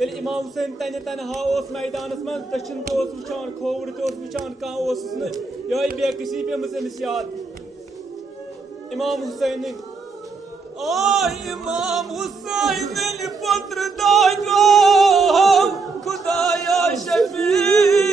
Yel İmam Hüseyin tenha os meydanıs man taşın da os uçan, kovur da os uçan kan osunu. Yay bir kişi bir mısınız ya? İmam Hüseyin'in Ay İmam Hüseyin'in patrdaydım Kudaya şefiş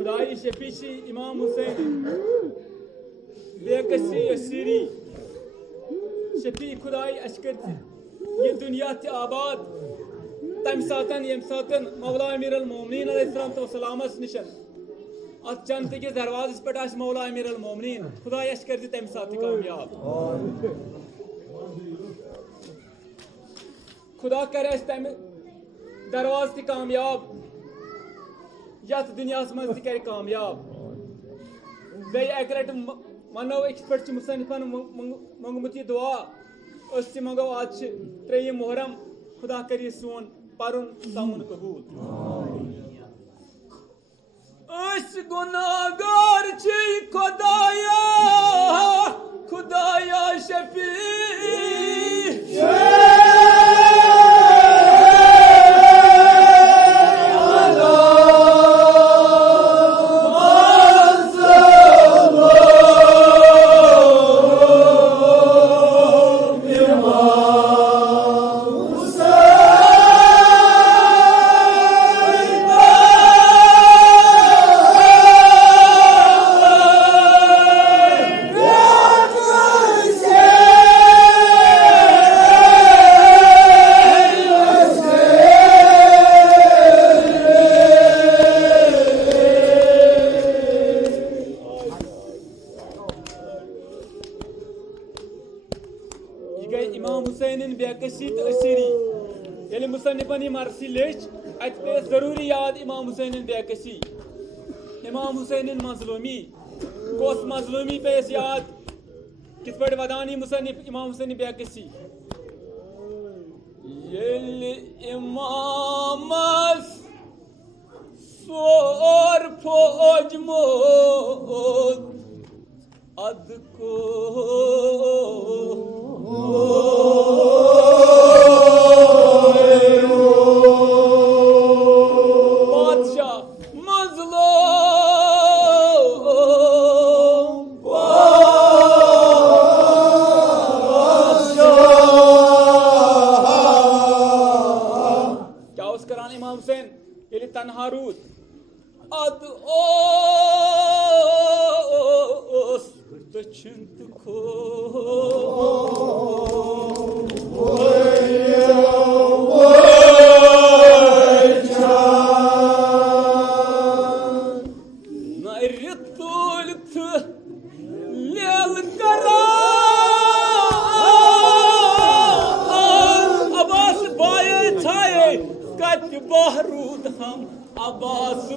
खुदाई शफीशी इमाम हुसैन बेकसी असीरी शफी खुदाई अशकर ये दुनिया से आबाद तम सातन यम सातन मौला अमीर अल मोमिनीन अलैहिस्सलाम तो सलामत निशन अचंत के दरवाजे पर आश मौला अमीर अल मोमिनीन खुदाई अशकर तम साथ कामयाब खुदा करे तम दरवाज ती कामयाब यथ दुनिया मज कर कामयाब बे अक लट वनो अक्स पे मुसन्निफन मंगमुत यह दुआ मंगो आज 3 मुहर्रम खुदा कर सोन पर्न सामुन कबूल गुनाहगार खुदाया खुदाया शफी गई इमाम हुसैन बेकसी तो असीरी ये मुसन्निफन मरसी लेच अत पे जरूरी याद इमाम हुसैन बेकसी इमाम हुसैन मजलूमी कोस मजलूमी पे याद किस पे वदानी मुसन्निफ इमाम हुसैन बेकसी ये इमाम सोर फौज मोद अद को बादशाह मजलो क्या उस करान इमाम हुसैन ये तन्हा रूद अद ओस दचिंत खो नरितुल्त लेल करा अब्बास बाय छाए कत बहरूद हम अब्बास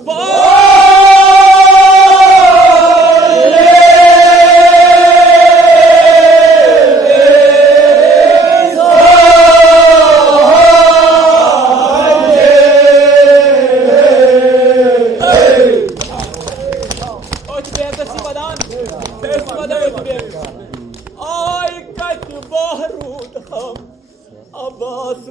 आय कत बहरूद हम अब्बास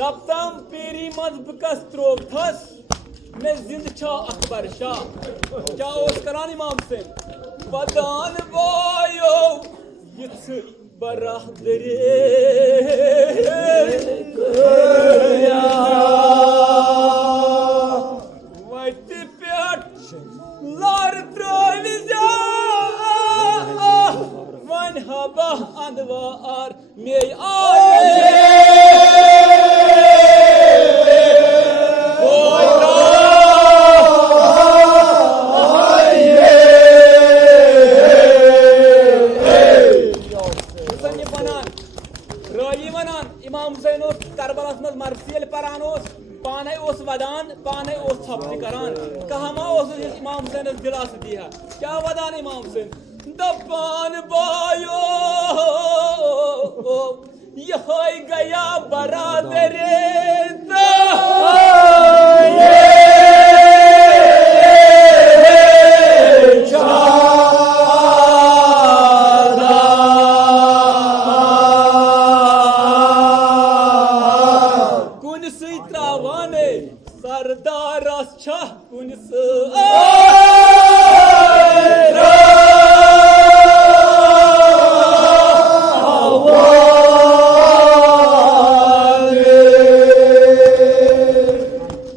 दफ्तम पीरी मजब कस्त्रो थस में जिंद छा अकबर शाह क्या उस करानी इमाम हुसैन बदान वायो यथ बरादरे वट पेट लार त्रोल जा वन हबा अंदवार में आए इमाम हुसैन करबलास मज मरसियल परान पाने वदान पाने छपति करान कहमा इमाम हुसैन दिलास दिया क्या वदान इमाम हुसैन दपान बायो यह गया बरादरे सरदार शाह कुन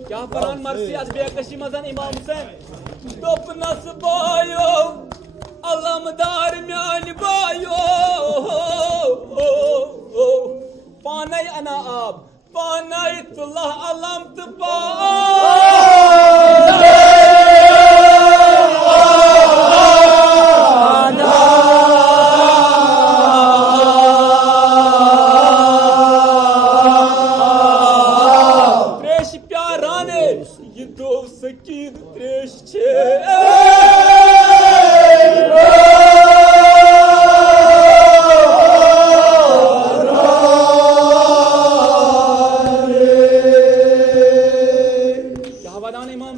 क्या परान मरसी अस बेकशी मजन इमाम हुसैन दोपनस बायो अलमदार म्यान बायो पाने अना आप पाने तुल्लाह अलम तपा त्रेश प्याराने ये दो सकीद त्रेश छे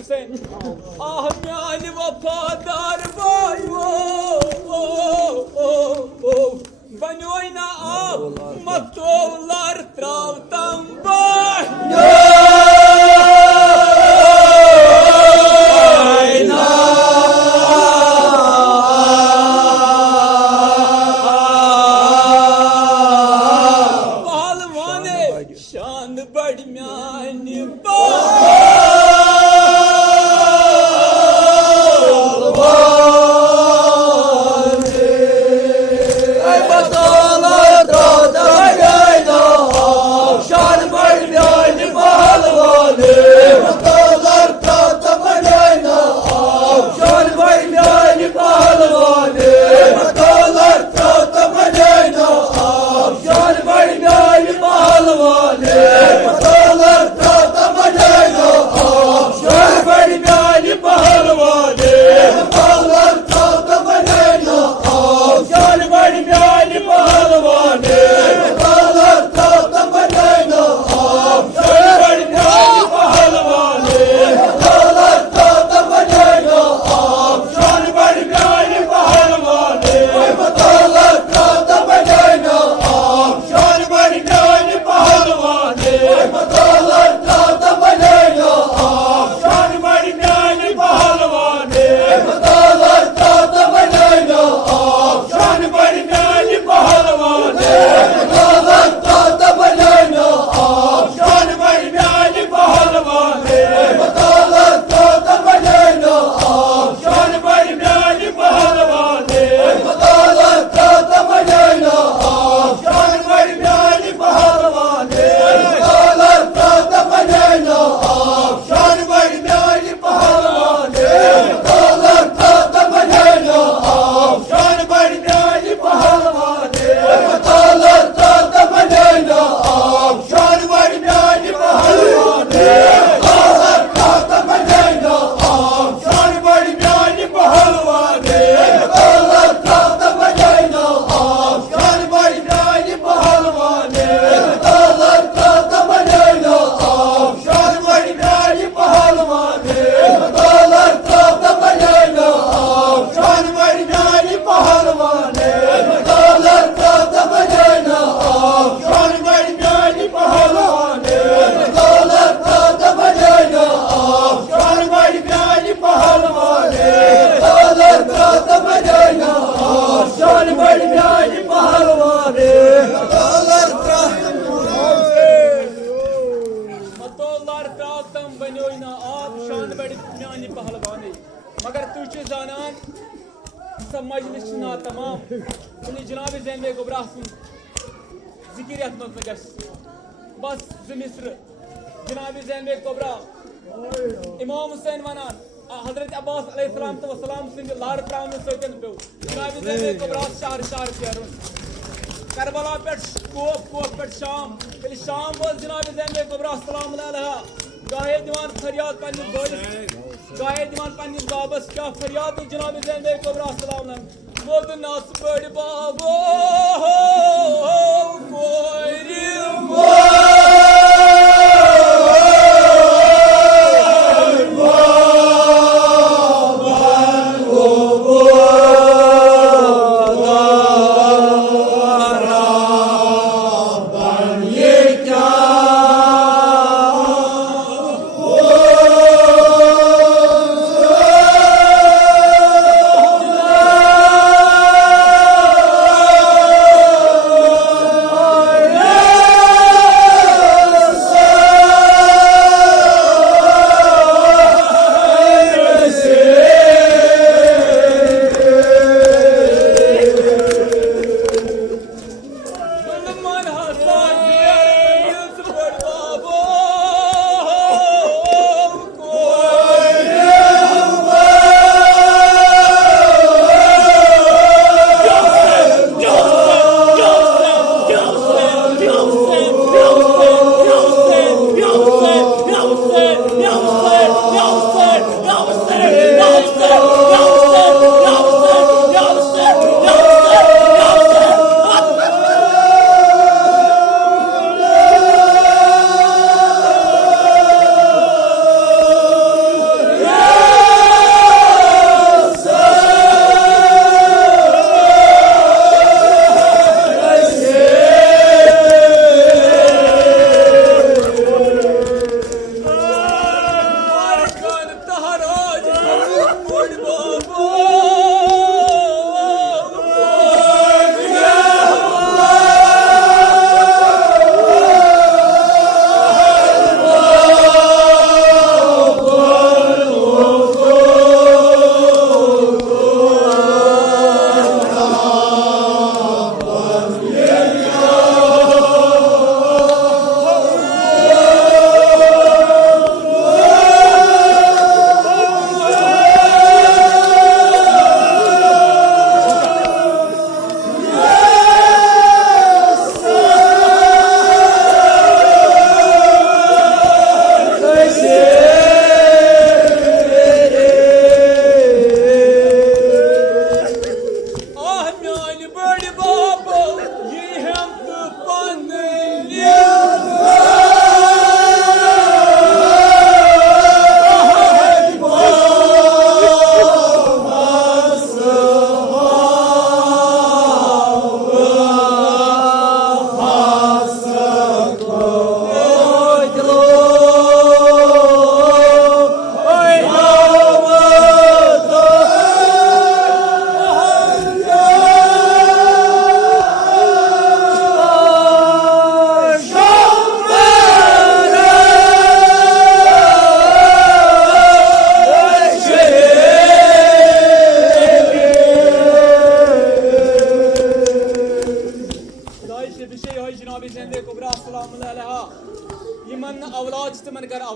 आह म्यान वफादार बायो बनोई ना आप मतोलार त्रावतम पहलवाने शान बड़ म्यान बड़ी म्यानी पहलवानी मगर तुझ जानन सब मजलिस ना तमाम उन जनाब ज़ैन कुबरा जिक्र यथ मज गस बस मिस्र जनाब ज़ैन कुबरा इमाम हुसैन वनान हजरत अब्बास अलैहिस्सलाम तो सलाम सिंह लार त्रावन सतन पे जनाब ज़ैन कुबरा शहर शहर फेरुन करबला पे कोप पे शाम ये शाम वोस जनाब ज़ैन कुबरा सलाम अलैहा गाहे दीवान फरियाद पन्निस बोलिस गाहे दीवान पन्निस बाबस क्या फरियाद जनाब ज़ैन कुबरा सलाम वो नास बड़ बाबो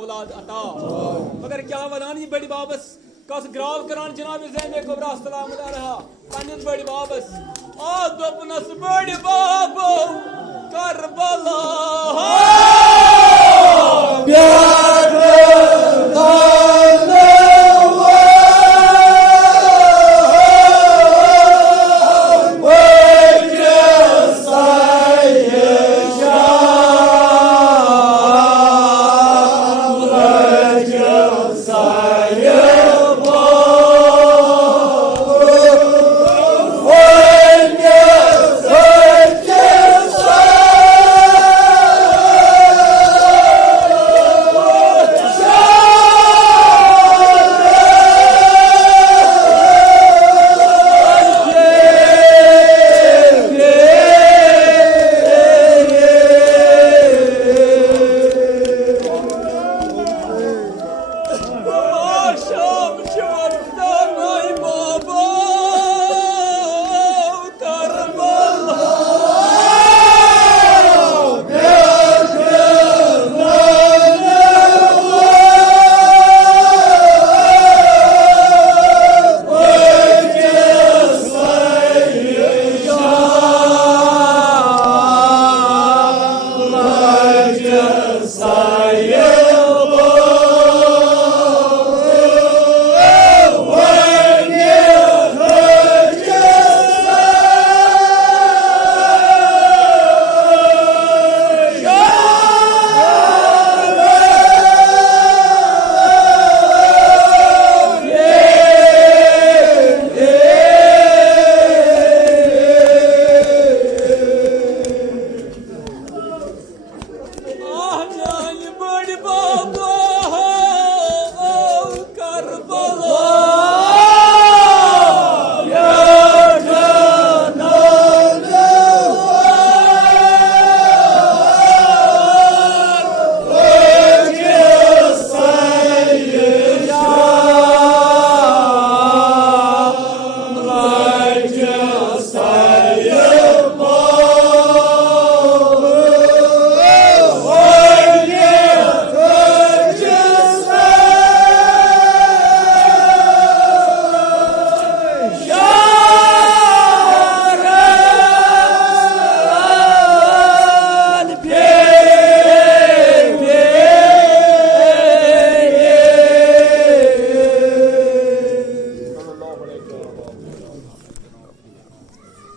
औलाद अता मगर क्या वलानी बड़ी बाबस कस ग्राव करान जनाब ज़ैन कुबरा सलाम अलैहा पन्निस बड़ी बाबस आ दोपनस बड़ी बाबो करबला Side.